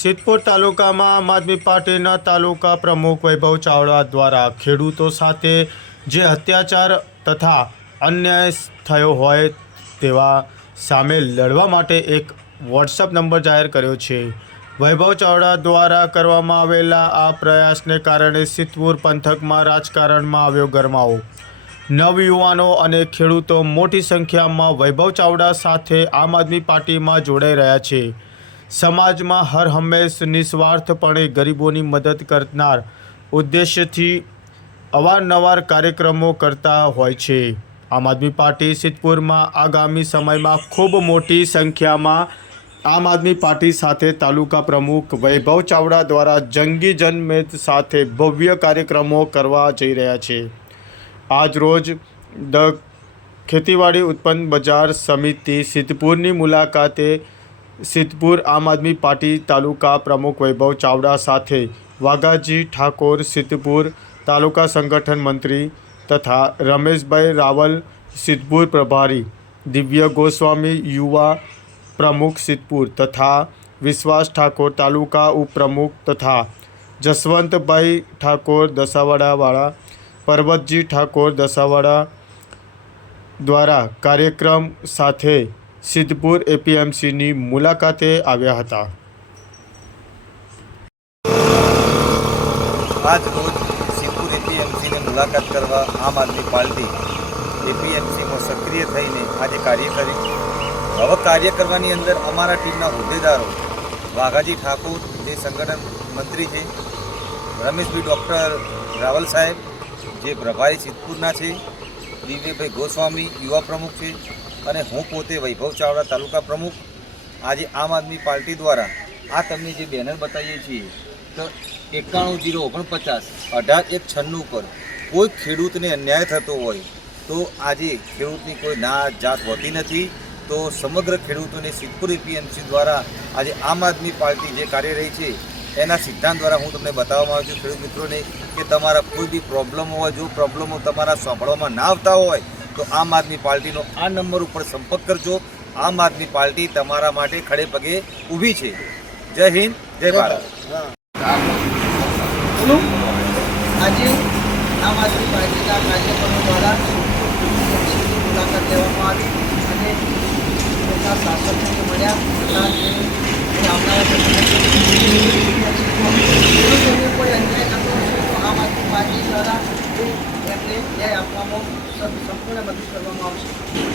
સિદ્ધપુર તાલુકામાં આમ આદમી પાર્ટીના તાલુકા પ્રમુખ વૈભવ ચાવડા દ્વારા ખેડૂતો સાથે જે અત્યાચાર તથા અન્યાય થયો હોય તેવા સામે લડવા માટે એક વોટ્સઅપ નંબર જાહેર કર્યો છે. વૈભવ ચાવડા દ્વારા કરવામાં આવેલા આ પ્રયાસને કારણે સિદ્ધપુર પંથકમાં રાજકારણમાં આવ્યો ગરમાવો. નવયુવાનો અને ખેડૂતો મોટી સંખ્યામાં વૈભવ ચાવડા સાથે આમ આદમી પાર્ટીમાં જોડાઈ રહ્યા છે. સમાજમાં હર હંમેશ નિસ્વાર્થપણે ગરીબોની મદદ કરનાર ઉદ્દેશ્યથી અવારનવાર કાર્યક્રમો કરતા હોય છે. આમ આદમી પાર્ટી સિદ્ધપુરમાં આગામી સમયમાં ખૂબ મોટી સંખ્યામાં આમ આદમી પાર્ટી સાથે તાલુકા પ્રમુખ વૈભવ ચાવડા દ્વારા જંગી જનમેદ સાથે ભવ્ય કાર્યક્રમો કરવા જઈ રહ્યા છે. આજ રોજ ધ ખેતીવાડી ઉત્પન્ન બજાર સમિતિ સિદ્ધપુરની મુલાકાતે સિદ્ધપુર આમ આદમી પાર્ટી તાલુકા પ્રમુખ વૈભવ ચાવડા સાથે વાઘાજી ઠાકોર સિદ્ધપુર તાલુકા સંગઠન મંત્રી તથા રમેશભાઈ રાવલ સિદ્ધપુર પ્રભારી દિવ્ય ગોસ્વામી યુવા પ્રમુખ સિદ્ધપુર તથા વિશ્વાસ ઠાકોર તાલુકા ઉપપ્રમુખ તથા જસવંતભાઈ ઠાકોર દસાવાડાવાળા પર્વતજી ઠાકોર દસાવાડા દ્વારા કાર્યક્રમ સાથે સિદ્ધપુર એપીએમસીની મુલાકાતે આવ્યા હતા. આજ રોજ સિદ્ધપુર એપીએમસીની મુલાકાત કરવા આમ આદમી પાર્ટી એપીએમસીમાં સક્રિય થઈને આજે કાર્ય કર્યું હવે કાર્ય કરવાની અંદર અમારા ટીમના હોદ્દેદારો વાઘાજી ઠાકુર, જે સંગઠન મંત્રી છે, રમેશભાઈ ડૉક્ટર રાવલ સાહેબ, જે પ્રભારી સિદ્ધપુરના છે, દિવ્યભાઈ ગોસ્વામી, યુવા પ્રમુખ છે અને હું પોતે વૈભવ ચાવડા તાલુકા પ્રમુખ. આજે આમ આદમી પાર્ટી દ્વારા આ તમને જે બેનર બતાવીએ છીએ, તો એકાણું જીરો ઓગણપચાસ, અઢાર એક છન્નું પર કોઈ ખેડૂતને અન્યાય થતો હોય, તો આજે ખેડૂતની કોઈ ના જાત હોતી નથી. તો સમગ્ર ખેડૂતોને સિદ્ધપુર એપીએમસી દ્વારા આજે આમ આદમી પાર્ટી જે કાર્ય રહી છે, એના સિદ્ધાંત દ્વારા હું તમને બતાવવામાં આવ્યો છું ખેડૂત મિત્રોને, કે તમારા કોઈ બી પ્રોબ્લેમ હોય, જો પ્રોબ્લેમો તમારા સાંભળવામાં ના આવતા હોય તો આમ આદમી પાર્ટીનો આ નંબર ઉપર સંપર્ક કરજો. આમ આદમી પાર્ટી તમારા માટે ખડે પગે ઊભી છે. જય હિન્દ જય ભારત. આજે આમ આદમી પાર્ટીના કાર્યકરો દ્વારા મુલાકાત લેવામાં આવી અને મળ્યા. આવનારા કોઈ અન્યાય થતો હશે તો આમ આદમી પાર્ટી દ્વારા એ ન્યાય આપવામાં સંપૂર્ણ મદદ કરવામાં આવશે.